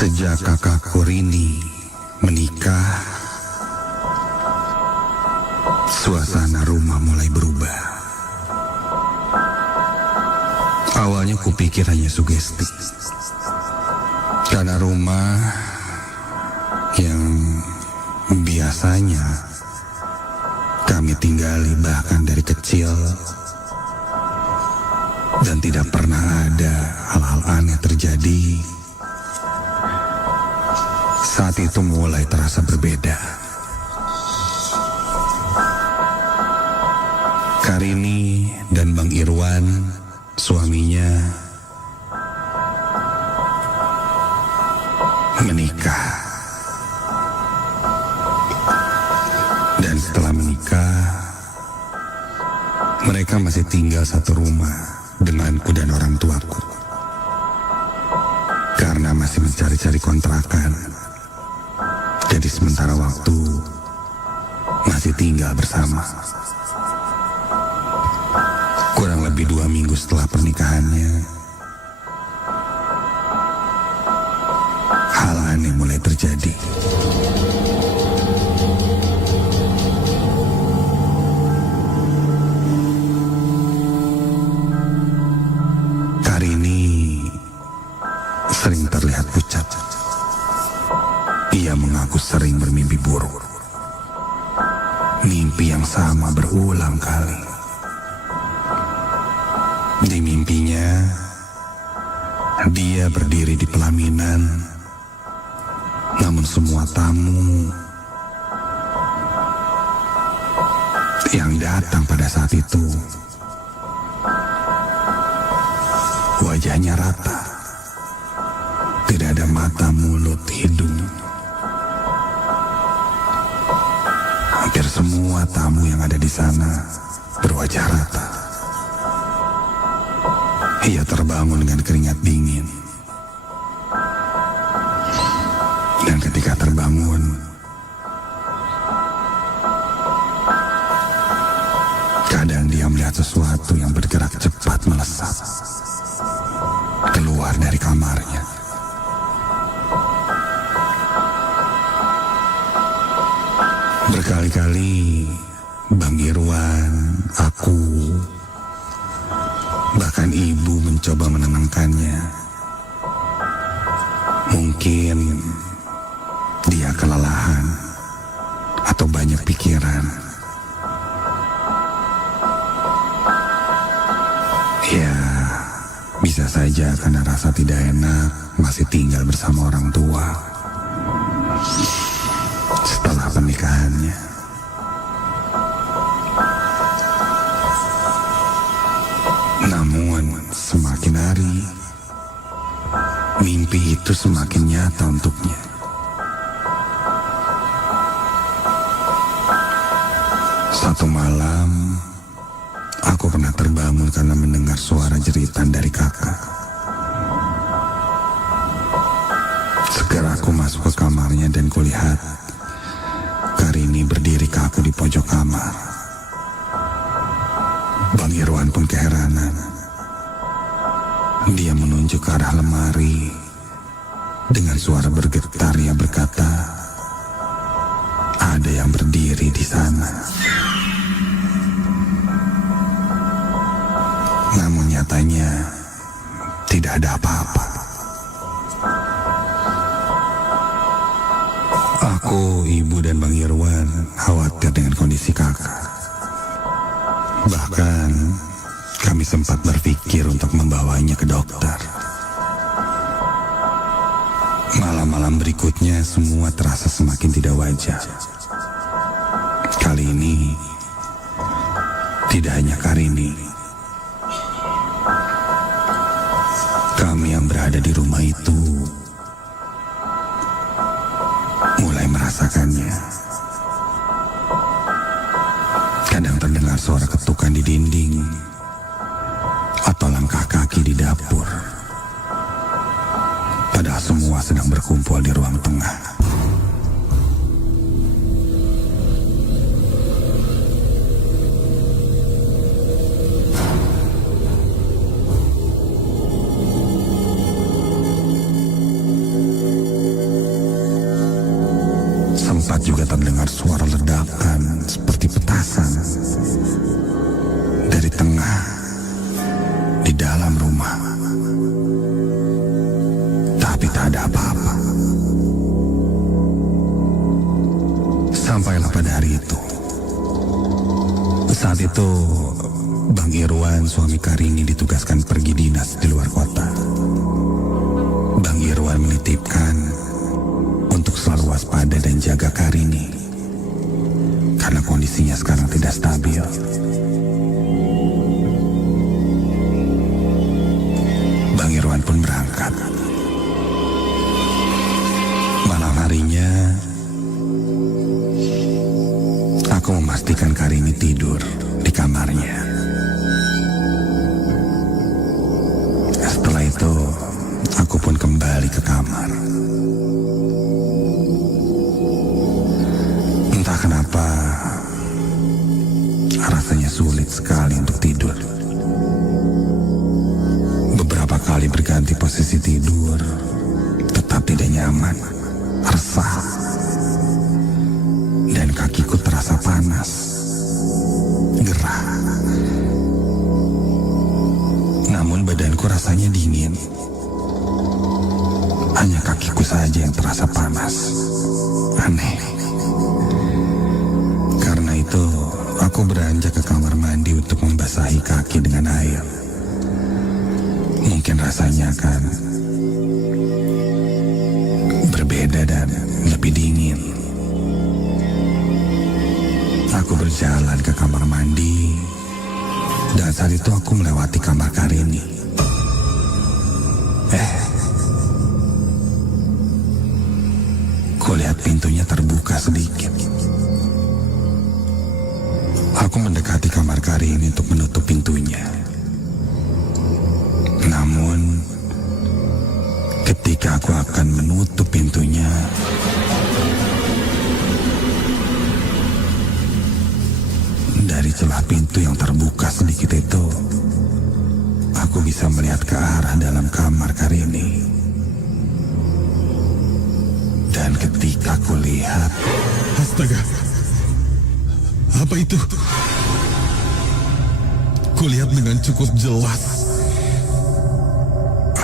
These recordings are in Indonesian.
Sejak kakakku Rini menikah, suasana rumah mulai berubah. Awalnya kupikir hanya sugesti, karena rumah yang biasanya kami tinggali bahkan dari kecil dan tidak pernah ada hal-hal aneh terjadi, saat itu mulai terasa berbeda. Karini dan Bang Irwan, suaminya, menikah. Dan setelah menikah, mereka masih tinggal satu rumah denganku dan orang tuaku, karena masih mencari-cari kontrakan. Jadi sementara waktu masih tinggal bersama. Kurang lebih 2 minggu setelah pernikahannya, hal aneh mulai terjadi. Karini sering terlihat pucat. Ia mengaku sering bermimpi buruk. Mimpi yang sama berulang kali. Di mimpinya, dia berdiri di pelaminan, namun semua tamu yang datang pada saat itu wajahnya rata, tidak ada mata, mulut, hidung. Hampir semua tamu yang ada di sana berwajah rata. Ia terbangun dengan keringat dingin. Dan ketika terbangun, kadang dia melihat sesuatu yang bergerak cepat melesat keluar dari kamarnya. Berkali-kali Bang Irwan, aku, bahkan ibu mencoba menenangkannya. Mungkin dia kelelahan atau banyak pikiran. Ya, bisa saja karena rasa tidak enak masih tinggal bersama orang tua setelah pernikahannya. Namun semakin hari, mimpi itu semakin nyata untuknya. Satu malam, aku pernah terbangun karena mendengar suara jeritan dari kakak. Segera aku masuk ke kamarnya dan kulihat Karini berdiri kaku di pojok kamar. Bang Irwan pun keheranan. Dia menunjuk ke arah lemari. Dengan suara bergetar ia berkata, "Ada yang berdiri di sana." Namun nyatanya tidak ada apa-apa. Aku, ibu dan Bang Irwan khawatir dengan kondisi kakak. Bahkan kami sempat berpikir untuk membawanya ke dokter. Malam-malam berikutnya semua terasa semakin tidak wajar. Kali ini tidak hanya Karini. Kami yang berada di rumah itu mulai merasakannya. Kadang terdengar suara ketukan di dinding atau langkah kaki di dapur. Padahal semua sedang berkumpul di ruang tengah. Sempat juga terdengar suara ledakan seperti petasan dari tengah di dalam rumah. Tapi tak ada apa-apa. Sampailah pada hari itu. Saat itu Bang Irwan, suami Karini, ditugaskan pergi dinas di luar kota. Bang Irwan menitipkan untuk selalu waspada dan jaga Karini karena kondisinya sekarang tidak stabil. Bang Irwan pun berangkat. Malam harinya aku memastikan Karini tidur di kamarnya. Setelah itu aku pun kembali ke kamar. Entah kenapa rasanya sulit sekali untuk tidur. Beberapa kali berganti posisi tidur, tetap tidak nyaman, resah, dan kakiku terasa panas, gerah. Namun badanku rasanya dingin. Hanya kakiku saja yang terasa panas. Aneh. Karena itu, aku beranjak ke kamar mandi untuk membasahi kaki dengan air. Mungkin rasanya akan berbeda dan lebih dingin. Aku berjalan ke kamar mandi, dan saat itu aku melewati kamar Karini. Kulihat pintunya terbuka sedikit. Aku mendekati kamar Karini untuk menutup pintunya. Namun, ketika aku akan menutup pintunya, dari celah pintu yang terbuka sedikit itu, aku bisa melihat ke arah dalam kamar Karini. Dan ketika aku lihat, astaga, apa itu? Kulihat dengan cukup jelas.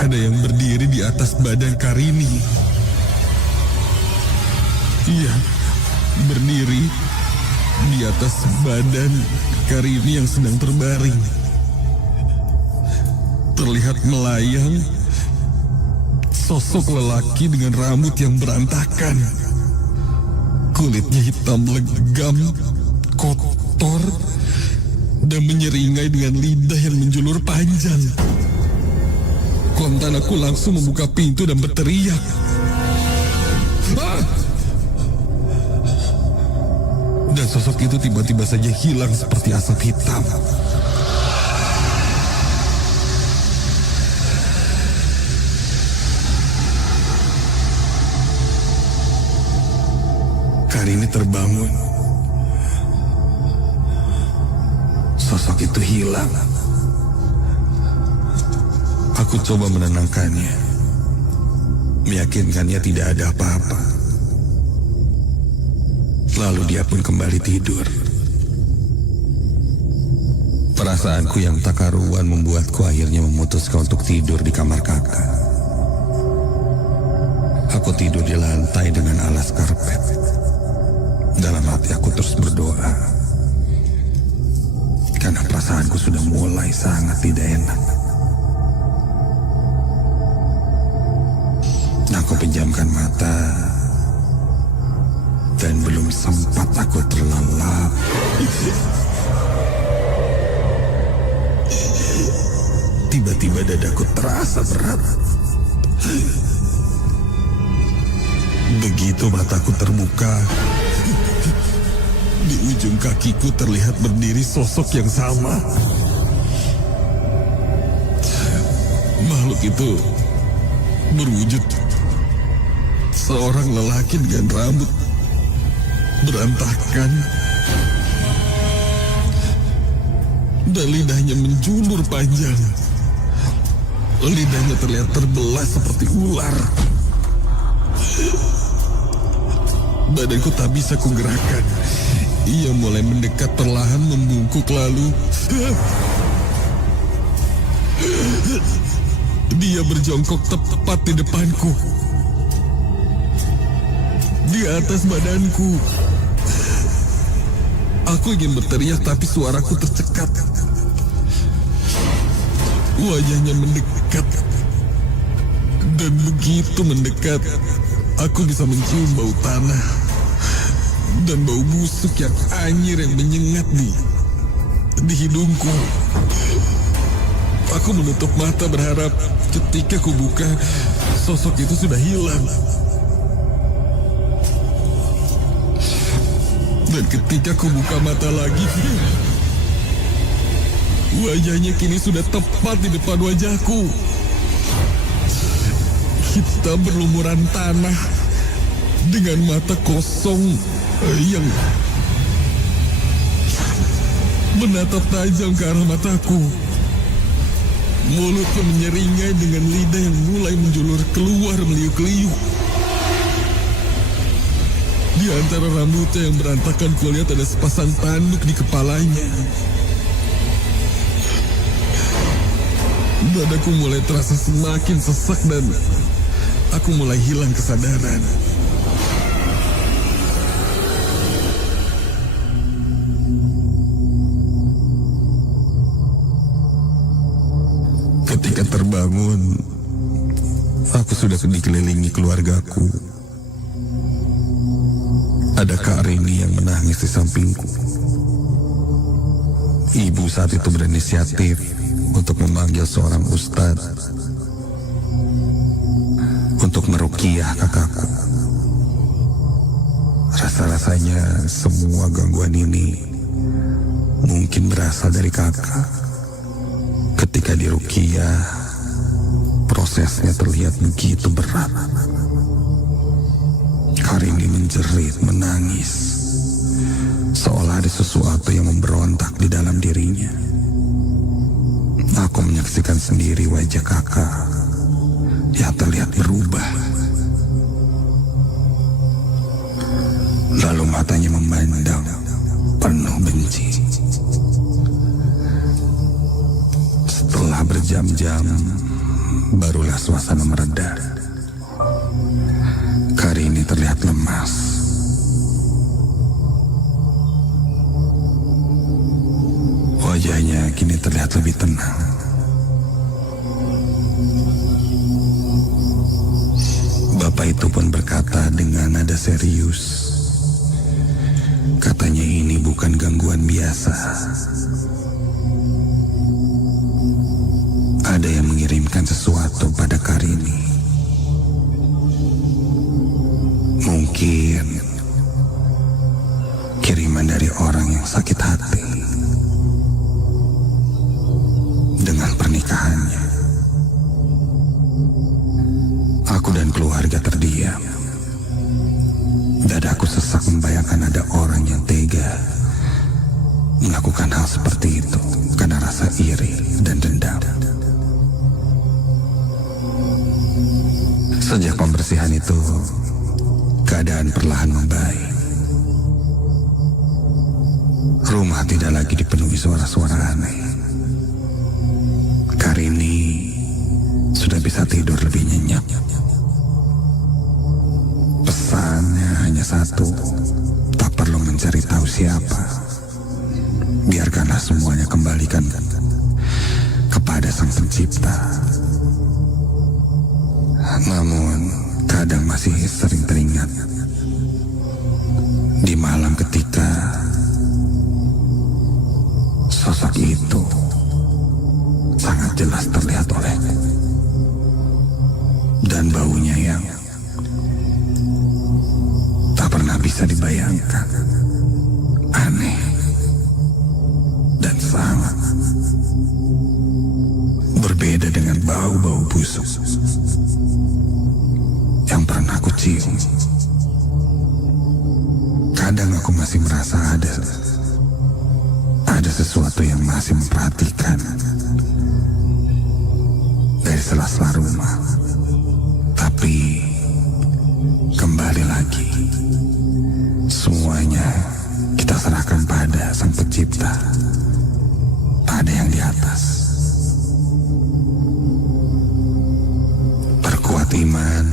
Ada yang berdiri di atas badan Karini. Iya, berdiri di atas badan Karini yang sedang terbaring. Terlihat melayang sosok lelaki dengan rambut yang berantakan. Kulitnya hitam legam, kotor, dan menyeringai dengan lidah yang menjulur panjang. Kontan aku langsung membuka pintu dan berteriak. Ah! Dan sosok itu tiba-tiba saja hilang seperti asap hitam. Karini terbangun. Sosok itu hilang. Aku coba menenangkannya, meyakinkannya tidak ada apa-apa. Lalu dia pun kembali tidur. Perasaanku yang tak karuan membuatku akhirnya memutuskan untuk tidur di kamar kakak. Aku tidur di lantai dengan alas karpet. Dalam hati aku terus berdoa, karena perasaanku sudah mulai sangat tidak enak. Aku pejamkan mata, dan belum sempat aku terlelap, tiba-tiba dadaku terasa berat. Begitu mataku terbuka, di ujung kakiku terlihat berdiri sosok yang sama. Makhluk itu berwujud seorang lelaki dengan rambut berantakan dan lidahnya menjulur panjang. Lidahnya terlihat terbelah seperti ular. Badanku tak bisa kugerakkan. Ia mulai mendekat perlahan membungkuk lalu. Dia berjongkok tepat di depanku. Di atas badanku. Aku ingin berteriak tapi suaraku tercekat. Wajahnya mendekat. Dan begitu mendekat, aku bisa mencium bau tanah dan bau busuk yang anyir yang menyengat di hidungku. Aku menutup mata berharap ketika ku buka, sosok itu sudah hilang. Dan ketika ku buka mata lagi, wajahnya kini sudah tepat di depan wajahku. Hitam berlumuran tanah dengan mata kosong yang menatap tajam ke arah mataku. Mulutnya menyeringai dengan lidah yang mulai menjulur keluar meliuk-liuk. Di antara rambutnya yang berantakan kulihat ada sepasang tanduk di kepalanya. Dadaku mulai terasa semakin sesak dan aku mulai hilang kesadaran. Ketika terbangun, aku sudah dikelilingi keluargaku. Ada Kak Rini yang menangis di sampingku. Ibu saat itu berinisiatif untuk memanggil seorang ustadz untuk meruqyah kakakku. Rasa-rasanya semua gangguan ini mungkin berasal dari kakak. Ketika diruqyah, prosesnya terlihat begitu berat. Karini menjerit, menangis, seolah ada sesuatu yang memberontak di dalam dirinya. Aku menyaksikan sendiri wajah kakak yang terlihat berubah. Lalu matanya memandang penuh benci. Setelah berjam-jam, barulah suasana mereda. Karini terlihat lemas. Wajahnya kini terlihat lebih tenang. Bapak itu pun berkata dengan nada serius. Katanya ini bukan gangguan biasa. Ada yang mengirimkan sesuatu pada Karini. Mungkin kiriman dari orang yang sakit hati. Dengan pernikahannya, aku dan keluarga terdiam. Dadaku sesak membayangkan ada orang yang tega melakukan hal seperti itu karena rasa iri dan dendam. Sejak pembersihan itu, keadaan perlahan membaik. Rumah tidak lagi dipenuhi suara-suara aneh. Karini sudah bisa tidur lebih nyenyak. Pesannya hanya satu, tak perlu mencari tahu siapa. Biarkanlah semuanya kembalikan kepada Sang Pencipta. Namun, kadang masih sering teringat di malam ketika sosok itu sangat jelas terlihat olehku. Dan baunya yang tak pernah bisa dibayangkan. Aneh dan sangat berbeda dengan bau-bau busuk yang pernah aku cium. Kadang aku masih merasa ada sesuatu yang masih memperhatikan dari sela-sela rumah. Tapi kembali kembali lagi. Semuanya kita serahkan pada Sang Pencipta. Tak ada yang di atas. Perkuat iman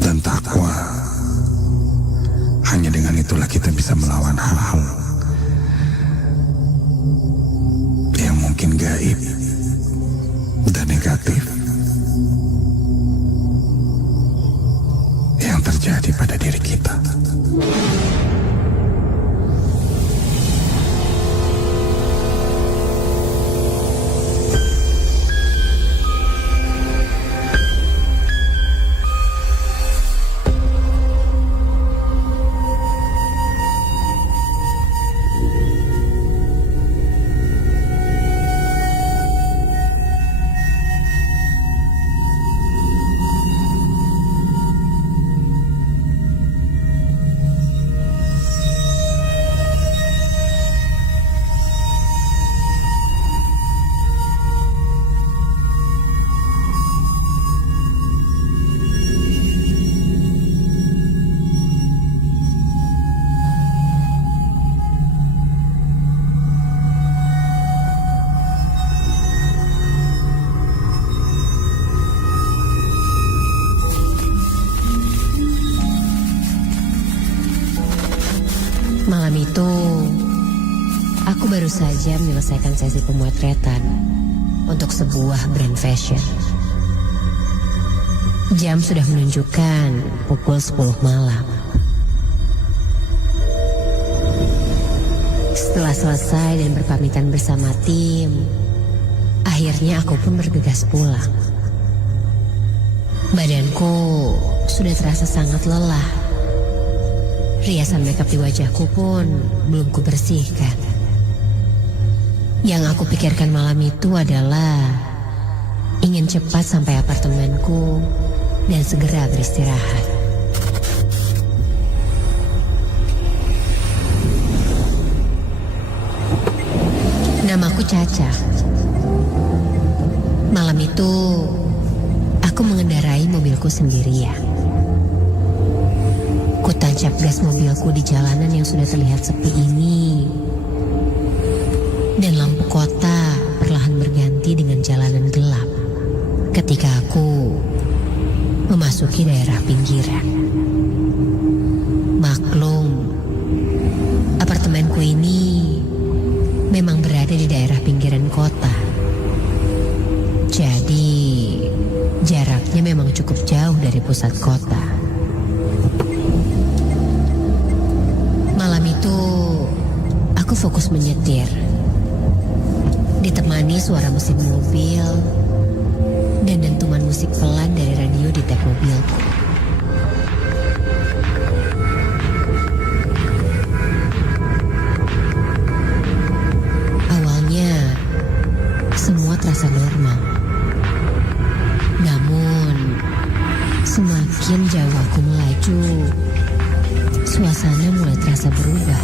dan takwa. Hanya dengan itulah kita bisa melawan hal-hal yang mungkin gaib dan negatif yang terjadi pada diri kita. Malam itu, aku baru saja menyelesaikan sesi pemotretan untuk sebuah brand fashion. Jam sudah menunjukkan pukul 10 malam. Setelah selesai dan berpamitan bersama tim, akhirnya aku pun bergegas pulang. Badanku sudah terasa sangat lelah. Riasan makeup di wajahku pun belum kubersihkan. Yang aku pikirkan malam itu adalah ingin cepat sampai apartemenku dan segera beristirahat. Namaku Caca. Malam itu aku mengendarai mobilku sendirian. Ku tancap gas mobilku di jalanan yang sudah terlihat sepi ini. Dan lampu kota perlahan berganti dengan jalanan gelap ketika aku memasuki daerah pinggiran. Maklum, apartemenku ini memang berada di daerah pinggiran kota. Jadi, jaraknya memang cukup jauh dari pusat kota. Malam itu, aku fokus menyetir. Ditemani suara mesin mobil dan dentuman musik pelan dari radio di tap mobilku. Awalnya, semua terasa normal. Namun, semakin jauh aku melaju, suasana mulai terasa berubah.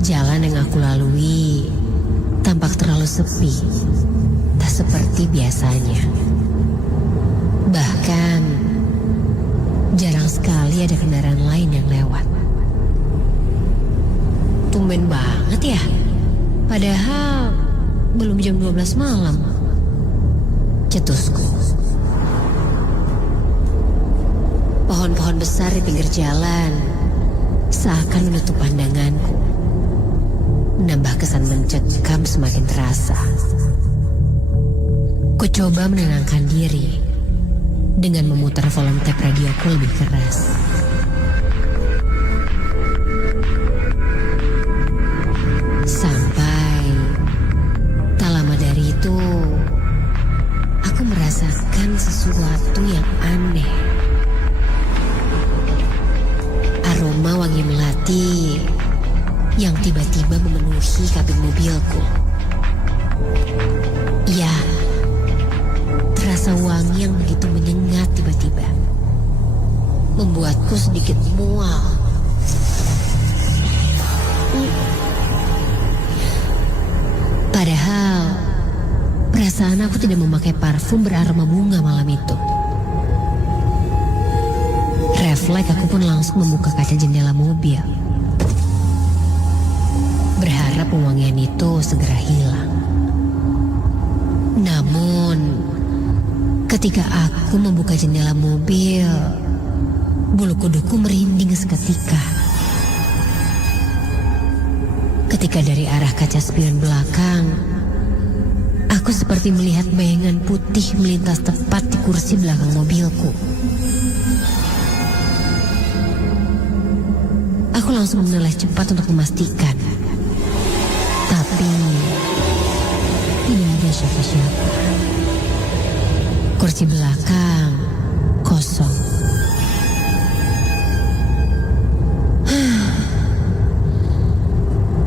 Jalan yang aku lalui tampak terlalu sepi, tak seperti biasanya. Bahkan, jarang sekali ada kendaraan lain yang lewat. Tumben banget ya, padahal belum jam 12 malam. Cetusku. Pohon-pohon besar di pinggir jalan seakan menutup pandanganku, menambah kesan mencekam semakin terasa. Ku coba menenangkan diri dengan memutar volume tape radioku lebih keras. Sampai tak lama dari itu, aku merasakan sesuatu yang aneh. Aroma wangi melati yang tiba-tiba memenuhi kabin mobilku. Ya, terasa wangi yang begitu menyengat tiba-tiba, membuatku sedikit mual. Padahal Perasaan aku tidak memakai parfum beraroma bunga malam itu. Refleks aku pun langsung membuka kaca jendela mobil. Berharap pewangian itu segera hilang. Namun, ketika aku membuka jendela mobil, bulu kuduku merinding seketika. Ketika dari arah kaca spion belakang, aku seperti melihat bayangan putih melintas tepat di kursi belakang mobilku. Aku langsung menoleh cepat untuk memastikan. Tapi tidak ada siapa-siapa. Kursi belakang kosong.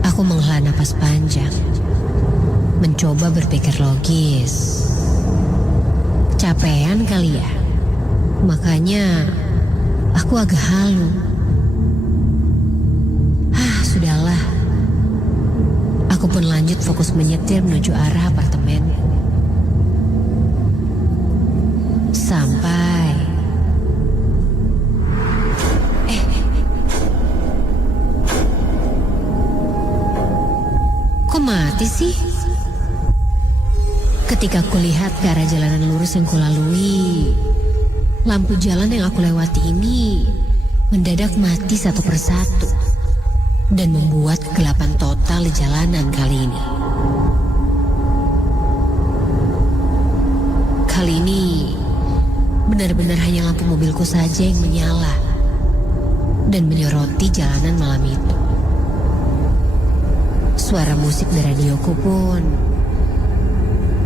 Aku menghela napas panjang, mencoba berpikir logis. Capean kali ya, makanya aku agak halu. Sudahlah, aku pun lanjut fokus menyetir menuju arah apartemenku. Sampai kok mati sih? Ketika aku lihat ke arah jalanan lurus yang kulalui, lampu jalan yang aku lewati ini mendadak mati satu persatu dan membuat kegelapan total di jalanan kali ini. Kali ini benar-benar hanya lampu mobilku saja yang menyala dan menyoroti jalanan malam itu. Suara musik di radioku pun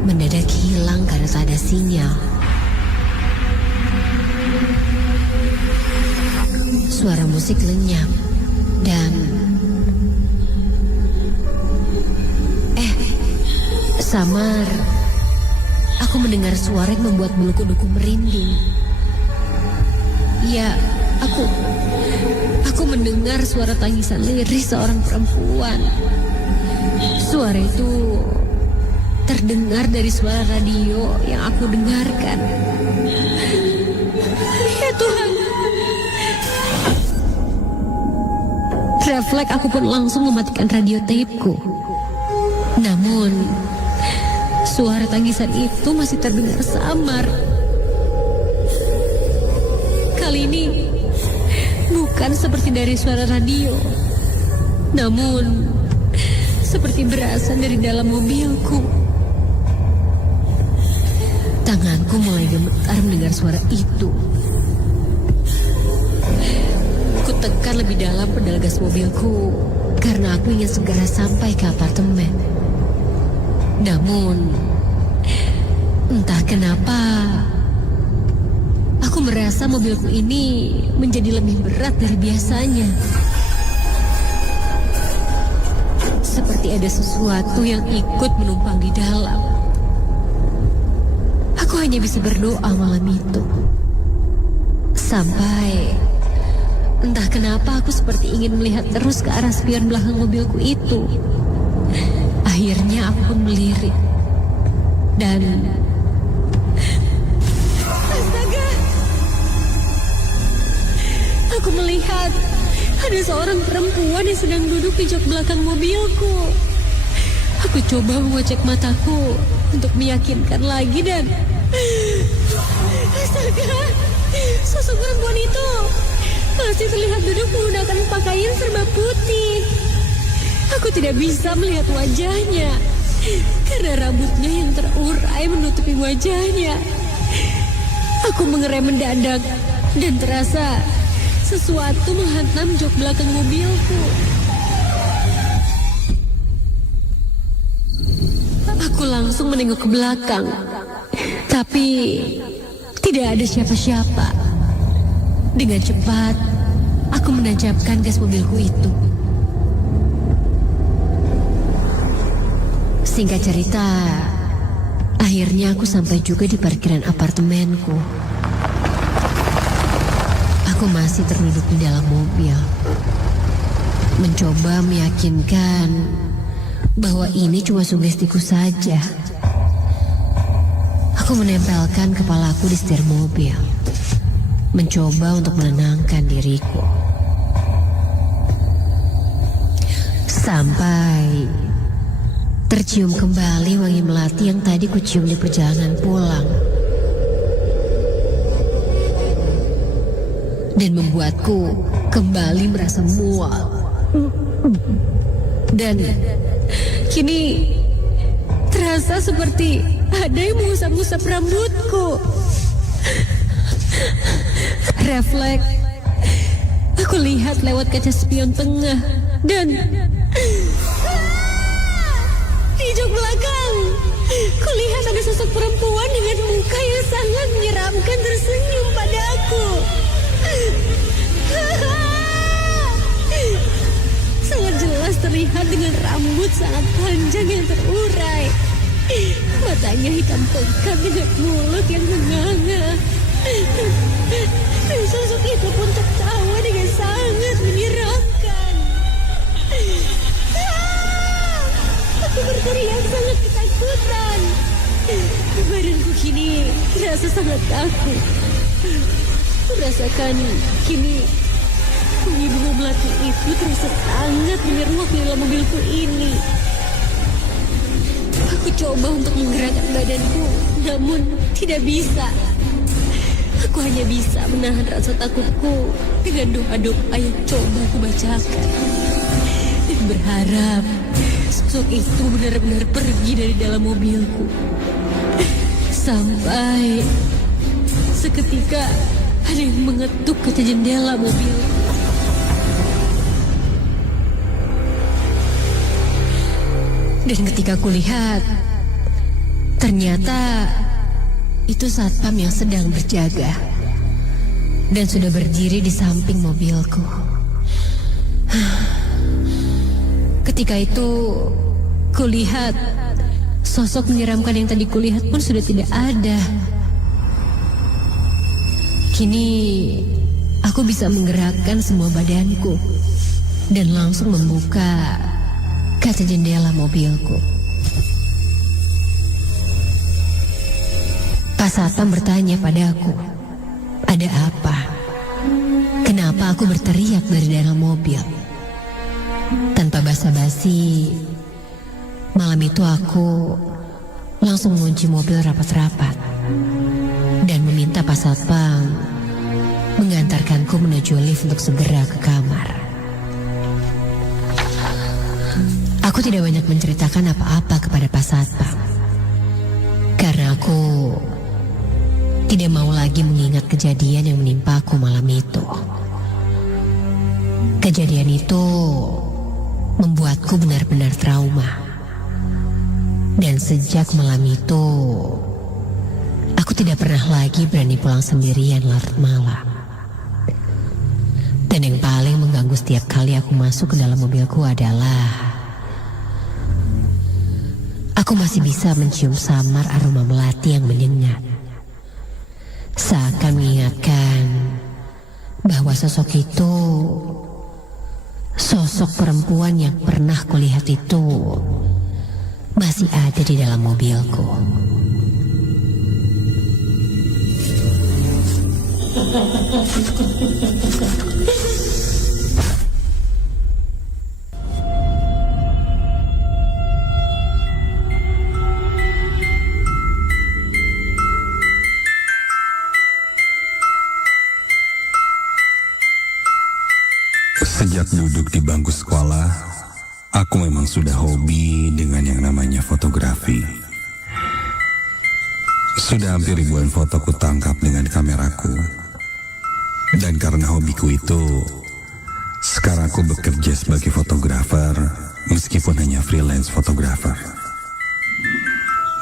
mendadak hilang karena tak ada sinyal. Suara musik lenyap dan samar, aku mendengar suara yang membuat bulu kuduku merinding. Ya, aku mendengar suara tangisan lirih seorang perempuan. Suara itu terdengar dari suara radio yang aku dengarkan. Ya Tuhan. Refleks aku pun langsung mematikan radio tapeku. Namun suara tangisan itu masih terdengar samar. Kali ini bukan seperti dari suara radio, namun seperti berasal dari dalam mobilku. Tanganku mulai gemetar mendengar suara itu. Ku tekan lebih dalam pedal gas mobilku karena aku ingin segera sampai ke apartemen. Namun, entah kenapa, aku merasa mobilku ini menjadi lebih berat dari biasanya. Seperti ada sesuatu yang ikut menumpang di dalam. Aku hanya bisa berdoa malam itu. Sampai, entah kenapa aku seperti ingin melihat terus ke arah spion belakang mobilku itu. Akhirnya aku pun melirik. Dan astaga, aku melihat ada seorang perempuan yang sedang duduk di jok belakang mobilku. Aku coba mengocek mataku untuk meyakinkan lagi dan astaga, sosok perempuan itu masih terlihat duduk menggunakan pakaian serba putih. Aku tidak bisa melihat wajahnya karena rambutnya yang terurai menutupi wajahnya. Aku mengerem mendadak dan terasa sesuatu menghantam jok belakang mobilku. Aku langsung menengok ke belakang, tapi tidak ada siapa-siapa. Dengan cepat, aku menancapkan gas mobilku itu. Singkat cerita, akhirnya aku sampai juga di parkiran apartemenku. Aku masih terduduk di dalam mobil, mencoba meyakinkan bahwa ini cuma sugestiku saja. Aku menempelkan kepalaku di setir mobil, mencoba untuk menenangkan diriku. Sampai tercium kembali wangi melati yang tadi kucium di perjalanan pulang. Dan membuatku kembali merasa mual. Dan kini terasa seperti ada yang mengusap-usap rambutku. Refleks, aku lihat lewat kaca spion tengah dan di jok belakang, kulihat ada sosok perempuan dengan muka yang sangat menyeramkan tersenyum padaku. Sangat jelas terlihat dengan rambut sangat panjang yang terurai. Matanya hitam pekat dengan mulut yang menganga. Dan sosok itu pun tertawa dengan sangat menyeramkan. Aku berteriak sangat ketakutan. Badanku kini terasa sangat kaku. Kurasakan kini wangi bunga melati itu terasa sangat menyeruak di dalam mobilku ini. Aku coba untuk menggerakkan badanku, namun tidak bisa. Aku hanya bisa menahan rasa takutku dengan doa-doa yang coba aku bacakan. Dan berharap sosok itu benar-benar pergi dari dalam mobilku. Sampai seketika ada yang mengetuk kaca jendela mobilku. Dan ketika kulihat, ternyata itu satpam yang sedang berjaga dan sudah berdiri di samping mobilku. Ketika itu kulihat sosok menyeramkan yang tadi kulihat pun sudah tidak ada. Kini aku bisa menggerakkan semua badanku dan langsung membuka kaca jendela mobilku. Pak Satpam bertanya padaku, ada apa? Kenapa aku berteriak dari dalam mobil? Tanpa basa-basi, malam itu aku langsung mengunci mobil rapat-rapat dan meminta Pak Satpam mengantarkanku menuju lift untuk segera ke kamar. Aku tidak banyak menceritakan apa-apa kepada Pak Satpam karena aku tidak mau lagi mengingat kejadian yang menimpa aku malam itu. Kejadian itu membuatku benar-benar trauma. Dan sejak malam itu, aku tidak pernah lagi berani pulang sendirian larut malam. Dan yang paling mengganggu setiap kali aku masuk ke dalam mobilku adalah aku masih bisa mencium samar aroma melati yang menyengat. Seakan mengingatkan bahwa sosok itu, sosok perempuan yang pernah kulihat itu masih ada di dalam mobilku. Sejak duduk di bangku sekolah, aku memang sudah hobi dengan yang namanya fotografi. Sudah hampir ribuan foto ku tangkap dengan kameraku. Dan karena hobiku itu, sekarang aku bekerja sebagai fotografer, meskipun hanya freelance fotografer.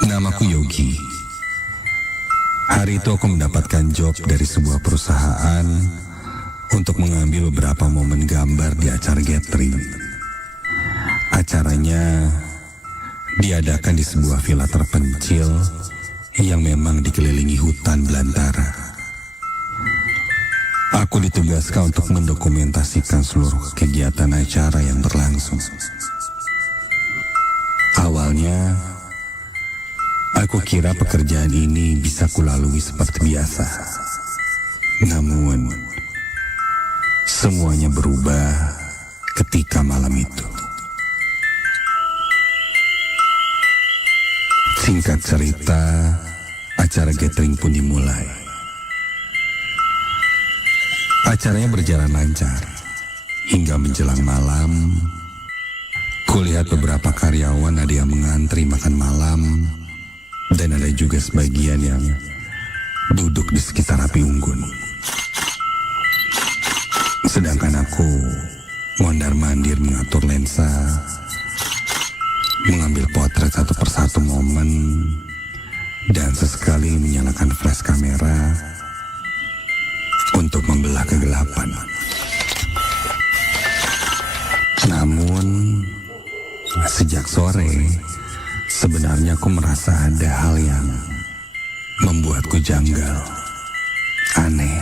Namaku Yogi. Hari itu aku mendapatkan job dari sebuah perusahaan untuk mengambil beberapa momen gambar di acara gathering. Acaranya diadakan di sebuah villa terpencil yang memang dikelilingi hutan belantara. Aku ditugaskan untuk mendokumentasikan seluruh kegiatan acara yang berlangsung. Awalnya, Aku kira pekerjaan ini bisa kulalui seperti biasa. Namun, semuanya berubah ketika malam itu. Singkat cerita, acara gathering pun dimulai. Acaranya berjalan lancar. Hingga menjelang malam, kulihat beberapa karyawan ada yang mengantri makan malam, dan ada juga sebagian yang duduk di sekitar api unggun. Sedangkan aku mondar-mandir mengatur lensa, mengambil potret satu persatu momen, dan sesekali menyalakan flash kamera untuk membelah kegelapan. Namun, sejak sore, sebenarnya aku merasa ada hal yang membuatku janggal, aneh.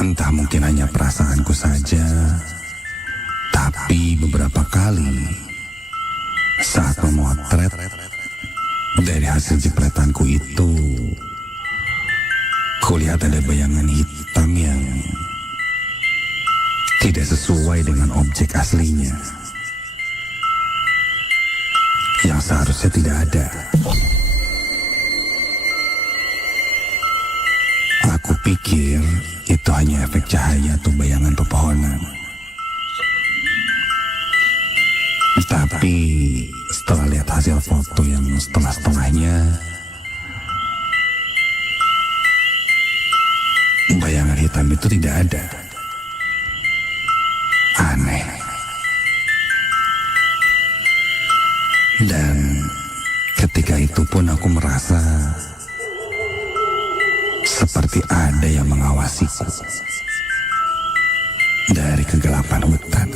Entah mungkin hanya perasaanku saja, tapi beberapa kali saat memotret, dari hasil jepretanku itu, kulihat ada bayangan hitam yang tidak sesuai dengan objek aslinya, yang seharusnya tidak ada. Aku pikir itu hanya efek cahaya atau bayangan pepohonan. Tapi setelah lihat hasil foto yang setengah-setengahnya, bayangan hitam itu tidak ada. Aneh. Dan ketika itu pun aku merasa seperti ada yang mengawasiku dari kegelapan hutan.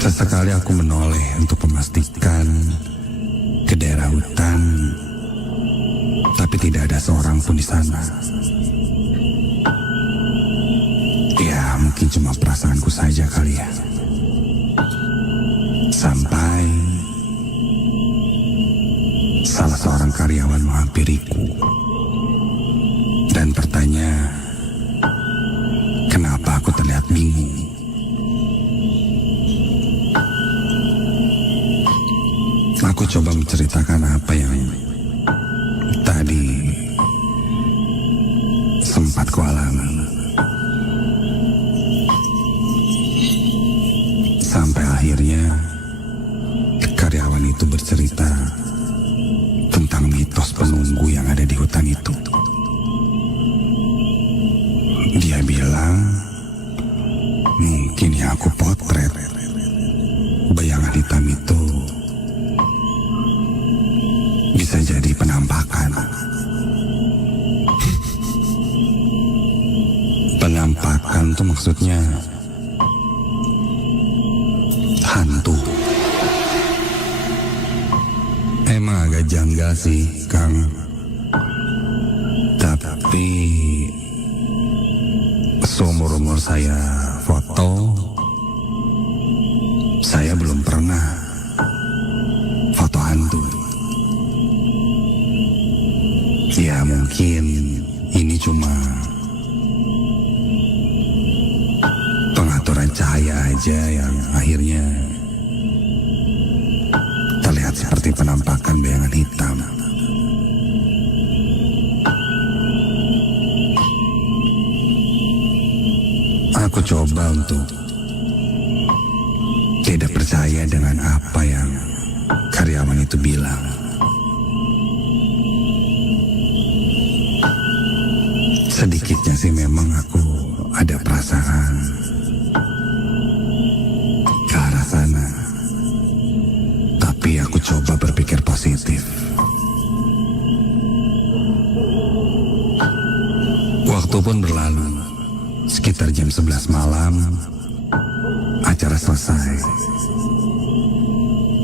Sesekali aku menoleh untuk memastikan ke daerah hutan, tapi tidak ada seorang pun di sana. Ya, mungkin cuma perasaanku saja kali ya. Sampai salah seorang karyawan menghampiriku dan bertanya, kenapa aku terlihat bingung. Aku coba menceritakan apa yang tadi sempat kualami. Sampai akhirnya karyawan itu bercerita tentang mitos penunggu yang ada di hutan itu. Dia bilang, mungkin yang aku potret, bayangan hitam itu bisa jadi penampakan. Penampakan tuh maksudnya hantu. Emang agak janggal sih, Kang. Tapi seumur-umur saya foto, saya belum pernah foto hantu. Ya mungkin ini cuma pengaturan cahaya aja yang akhirnya terlihat seperti penampakan bayangan hitam. Aku coba untuk tidak percaya dengan apa yang karyawan itu bilang. Sedikitnya sih memang aku ada perasaan ke arah sana. Tapi aku coba berpikir positif. Waktu pun berlalu. Sekitar jam 11 malam, acara selesai.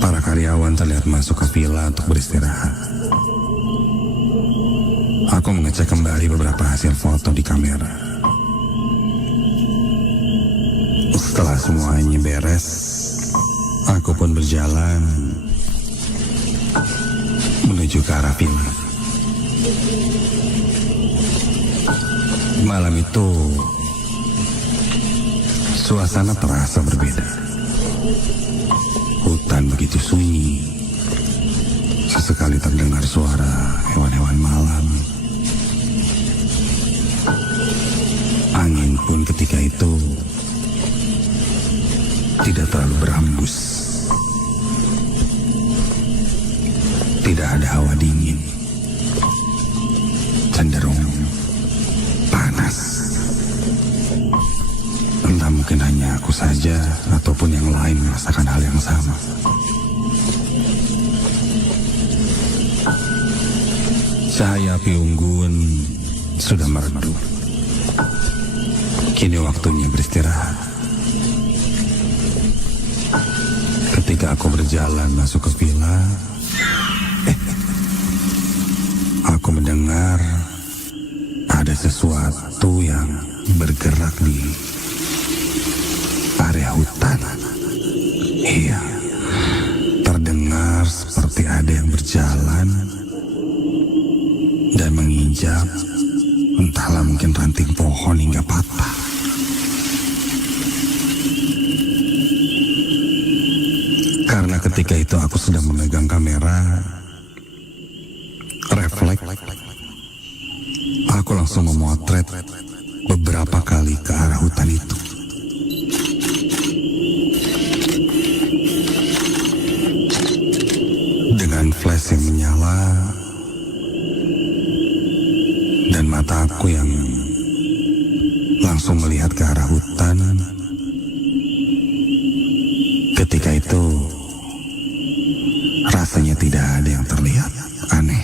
Para karyawan terlihat masuk ke villa untuk beristirahat. Aku mengecek kembali beberapa hasil foto di kamera. Setelah semuanya beres, aku pun berjalan menuju ke arah villa. Malam itu, suasana terasa berbeda. Hutan begitu sunyi. Sesekali terdengar suara hewan-hewan malam. Angin pun ketika itu tidak terlalu berhembus. Tidak ada hawa dingin. Cenderung panas. Entah mungkin hanya aku saja ataupun yang lain merasakan hal yang sama. Cahaya api unggun sudah meredup. Kini waktunya beristirahat. Ketika aku berjalan masuk ke villa, aku mendengar ada sesuatu yang bergerak di area hutan. Iya, terdengar seperti ada yang berjalan dan menginjak, entahlah mungkin ranting pohon hingga patah. Karena ketika itu aku sedang memegang kamera, refleks, aku langsung memotret beberapa kali ke arah hutan itu. Dengan flash yang menyala dan mata aku yang langsung melihat ke arah hutan, ketika itu rasanya tidak ada yang terlihat aneh.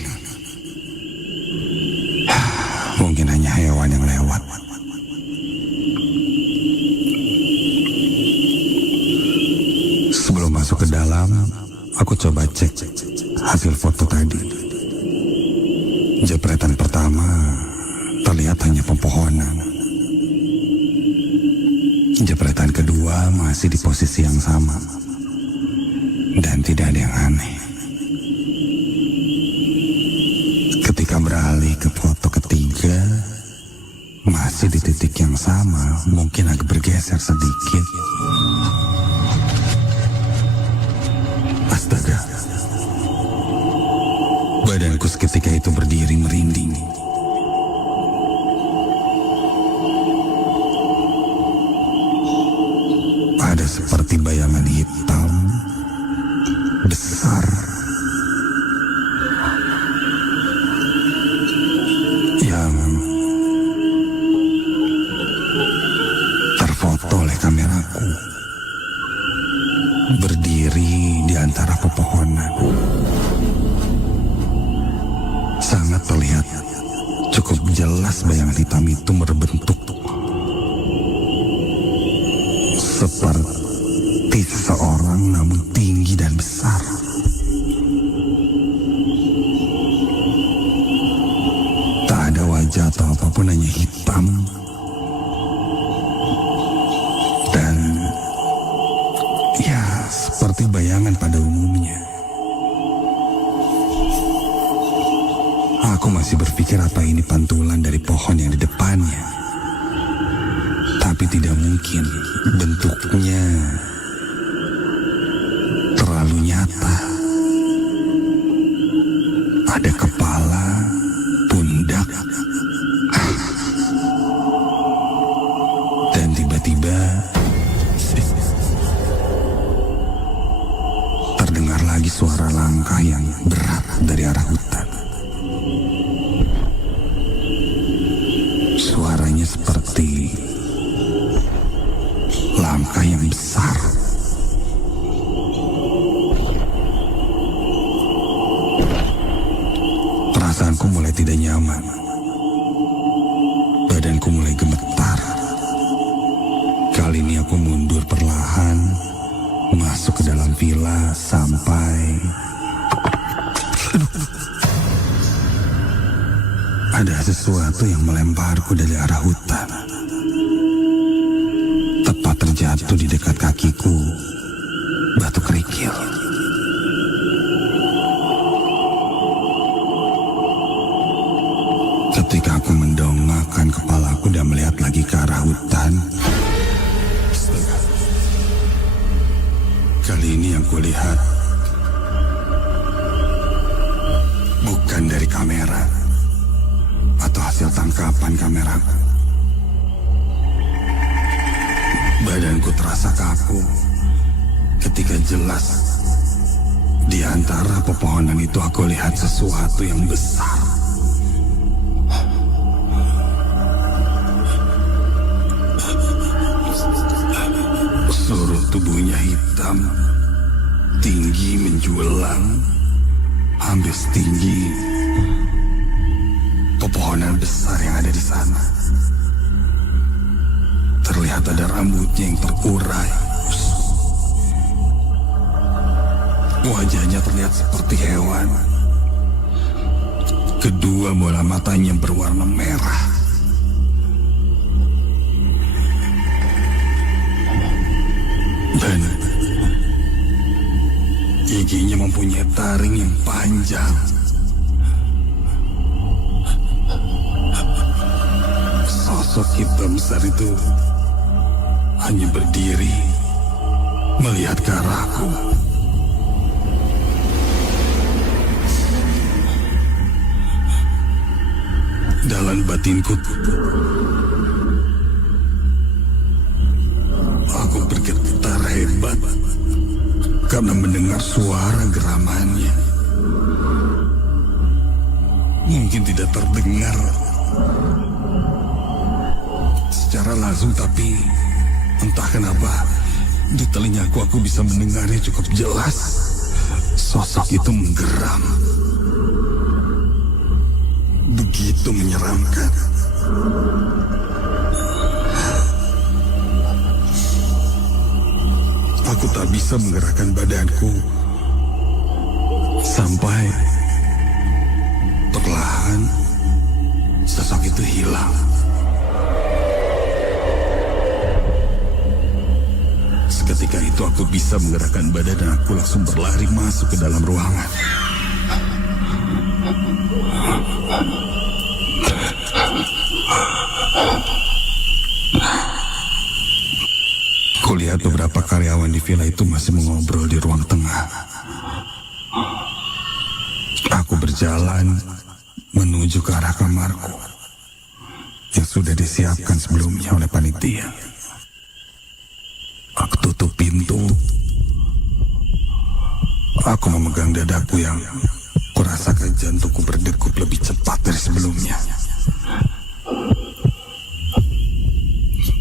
Mungkin hanya hewan yang lewat. Sebelum masuk ke dalam, aku coba cek hasil foto tadi. Jepretan pertama terlihat hanya pepohonan. Jepretan kedua masih di posisi yang sama dan tidak ada yang aneh. Ketika beralih ke foto ketiga, masih di titik yang sama, mungkin agak bergeser sedikit. Astaga, badanku seketika itu berdiri merinding. Ada seperti bayangan hitam besar yang terfoto oleh kameraku, berdiri di antara pepohonan. Sangat terlihat cukup jelas bayangan hitam itu berbentuk seperti seseorang, namun tinggi dan besar. Tak ada wajah atau apapun, hanya hitam. Dan ya, seperti bayangan pada umumnya. Aku masih berpikir apa ini pantulan dari pohon yang di depannya. Tapi tidak mungkin, bentuknya terlalu nyata. Ada kepala, pundak, dan tiba-tiba terdengar lagi suara langkah yang berat dari arah hutan. Suaranya seperti langkah yang besar. Perasaanku mulai tidak nyaman. Badanku mulai gemetar. Kali ini aku mundur perlahan, masuk ke dalam villa sampai ada sesuatu yang melemparku dari arah hutan. Tepat terjatuh di dekat kakiku, batu kerikil. Ketika aku mendongakkan kepalaku dan melihat lagi ke arah hutan, astaga. Kali ini yang kulihat bukan dari kamera atau hasil tangkapan kameraku. Badanku terasa kaku ketika jelas di antara pepohonan itu aku lihat sesuatu yang besar. Seluruh tubuhnya hitam, tinggi menjulang, hampir setinggi pepohonan besar yang ada di sana. Terlihat ada rambutnya yang terurai. Wajahnya terlihat seperti hewan. Kedua bola matanya berwarna merah. Dan giginya mempunyai taring yang panjang. Sosok hitam besar itu hanya berdiri melihat ke arahku. Dalam batinku aku bergetar hebat karena mendengar suara geramannya. Mungkin tidak terdengar secara langsung, tapi entah kenapa di telingaku aku bisa mendengarnya cukup jelas. Sosok itu menggeram. Begitu menyeramkan. Aku tak bisa menggerakkan badanku sampai perlahan sosok itu hilang. Seketika itu aku bisa menggerakkan badan dan aku langsung berlari masuk ke dalam ruangan. Kulihat beberapa karyawan di villa itu masih mengobrol di ruang tengah. Aku berjalan menuju ke arah kamarku yang sudah disiapkan sebelumnya oleh panitia. Aku tutup pintu. Aku memegang dadaku yang kurasakan jantungku berdegup lebih cepat dari sebelumnya.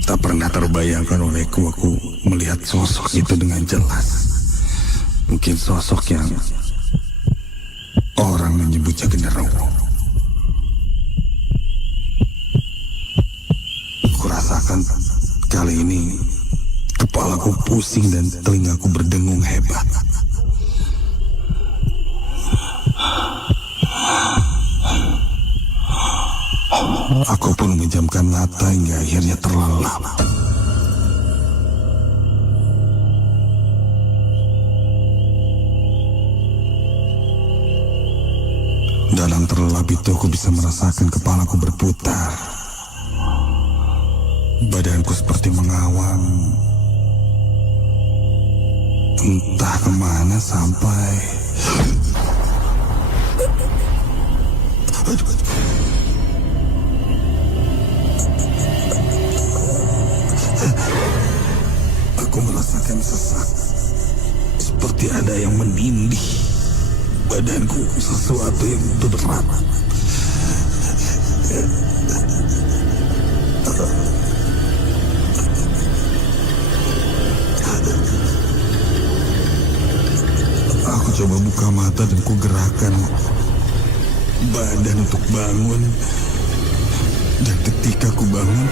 Tak pernah terbayangkan olehku aku melihat sosok itu dengan jelas. Mungkin sosok yang orang menyebutnya genderuwo. Kurasakan kali ini kepalaku pusing dan telingaku berdengung hebat. Aku pun memejamkan mata hingga akhirnya terlelap. Dalam terlelap itu aku bisa merasakan kepalaku berputar. Badanku seperti mengawang. Entah kemana sampai... Aku merasakan sesak, seperti ada yang menindih badanku, sesuatu yang berat. Aku coba buka mata dan ku gerakan badan untuk bangun. Dan ketika ku bangun,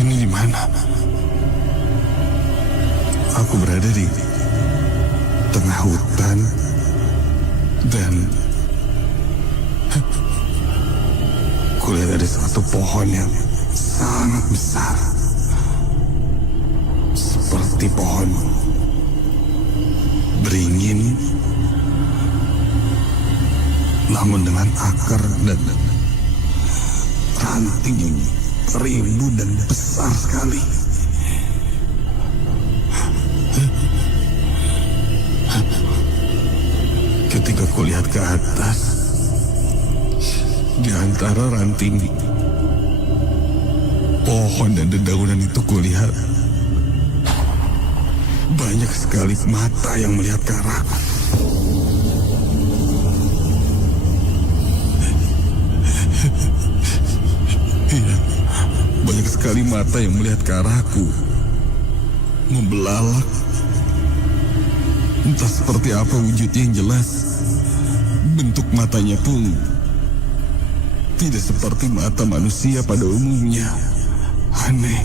Ini di mana? Aku berada di tengah hutan dan kulihat ada satu pohon yang sangat besar, seperti pohon beringin, namun dengan akar dan ranting yang ribu dan besar sekali. Ketika kulihat ke atas, di antara ranting pohon dan dedaunan itu kulihat banyak sekali mata yang melihat ke arahku. Iya, banyak sekali mata yang melihat ke arahku, membelalak. Entah seperti apa wujudnya yang jelas. Bentuk matanya pun tidak seperti mata manusia pada umumnya. Aneh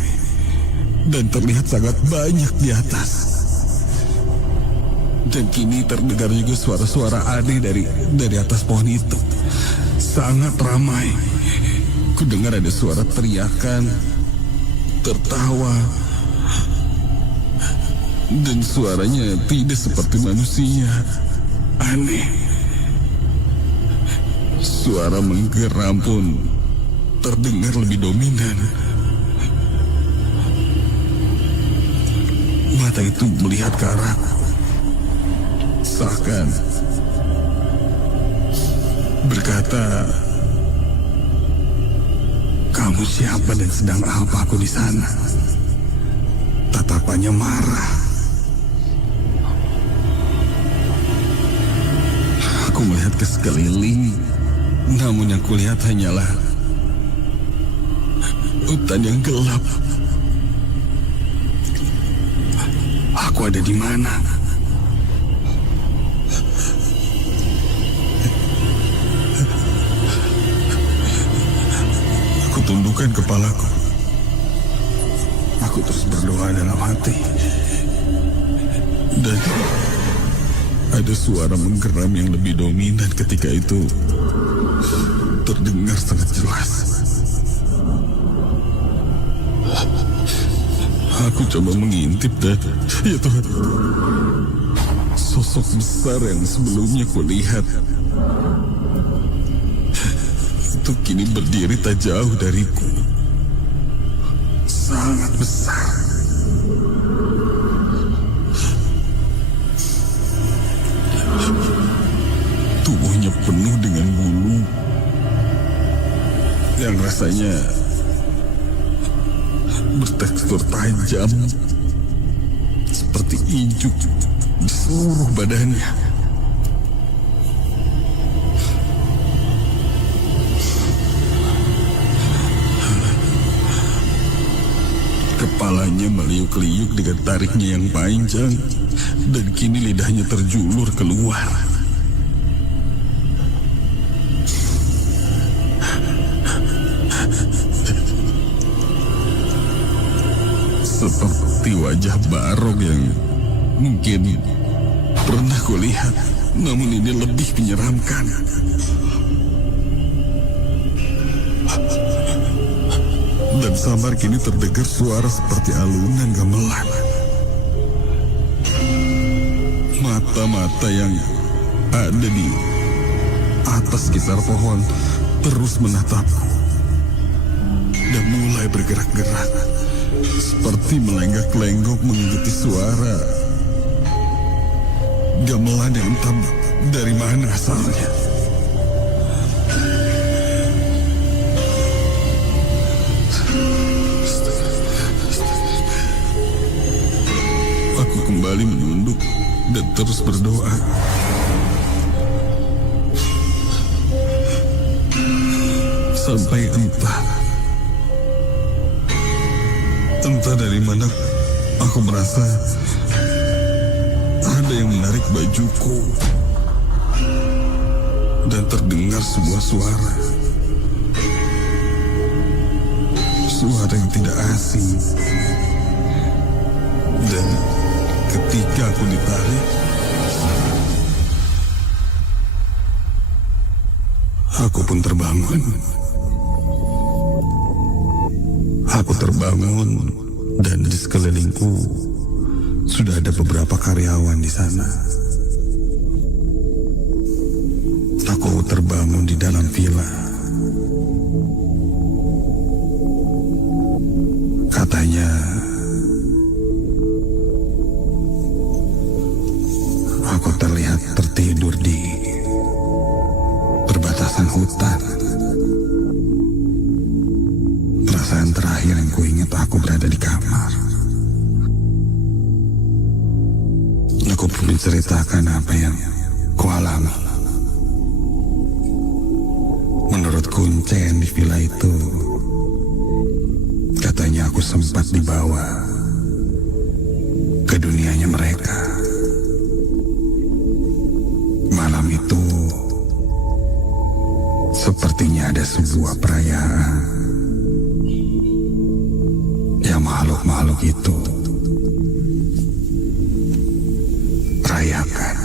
dan terlihat sangat banyak di atas. Dan kini terdengar juga suara-suara aneh dari atas pohon itu. Sangat ramai. Kudengar ada suara teriakan, tertawa, dan suaranya tidak seperti manusia. Aneh. Suara menggeram pun terdengar lebih dominan. Mata itu melihat ke arahku, seakan berkata, "Kamu siapa dan sedang apa aku di sana?" Tatapannya marah. Aku melihat ke sekeliling, namun yang kulihat hanyalah hutan yang gelap. Aku ada di mana? Aku tundukkan kepalaku. Aku terus berdoa dalam hati. Dan ada suara menggeram yang lebih dominan ketika itu terdengar sangat jelas. Aku coba mengintip dan, ya Tuhan, sosok besar yang sebelumnya kulihat itu kini berdiri tak jauh dariku. Sangat besar. Tubuhnya penuh dengan bulu yang rasanya bertekstur tajam seperti ijuk di seluruh badannya. Kepalanya meliuk-liuk dengan tariknya yang panjang dan kini lidahnya terjulur keluar. Seperti wajah Barong yang mungkin pernah kulihat, namun ini lebih menyeramkan. Dan samar kini terdengar suara seperti alunan gamelan. Mata-mata yang ada di atas sekitar pohon terus menatapku dan mulai bergerak-gerak, seperti melenggak-lenggok mengikuti suara gamelan yang entah dari mana asalnya. Aku kembali menunduk dan terus berdoa. Sampai entah dari mana aku merasa ada yang menarik bajuku dan terdengar sebuah suara. suara yang tidak asing. Dan ketika aku ditarik, aku pun terbangun. Aku terbangun dan di sekelilingku sudah ada beberapa karyawan di sana. Aku terbangun di dalam villa. Katanya aku terlihat tertidur di perbatasan hutan. Perasaan terakhir yang kuingat aku berada di kamar. Aku pun menceritakan apa yang kualami. Menurut kuncen di villa itu, katanya aku sempat dibawa ke dunianya mereka. Malam itu sepertinya ada sebuah perayaan yang makhluk-makhluk itu rayakan.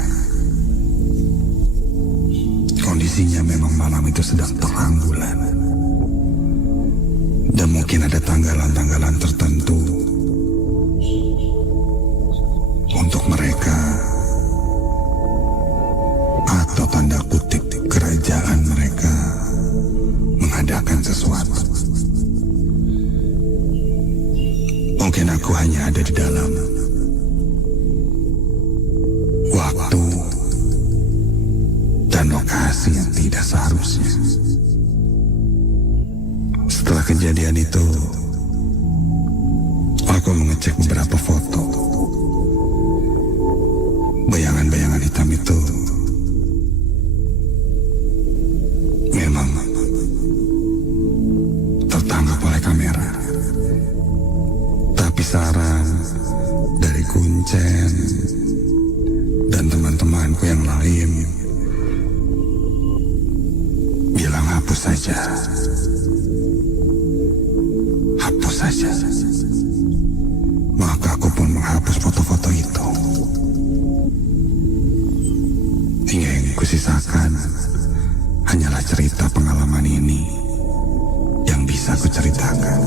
Kondisinya memang malam itu sedang terang bulan. Dan mungkin ada tanggalan-tanggalan tertentu untuk mereka atau tanda kutip kerajaan mereka mengadakan sesuatu. Mungkin aku hanya ada di dalam waktu dan lokasi yang tidak seharusnya. Setelah kejadian itu, aku mengecek beberapa foto. Bayangan-bayangan hitam itu memang tertangkap oleh kamera. Tapi saran dari kuncen dan teman-temanku yang lain bilang hapus saja. Hapus saja. Maka aku pun menghapus foto-foto itu. Hingga yang kusisakan hanyalah cerita pengalaman ini yang bisa kuceritakan.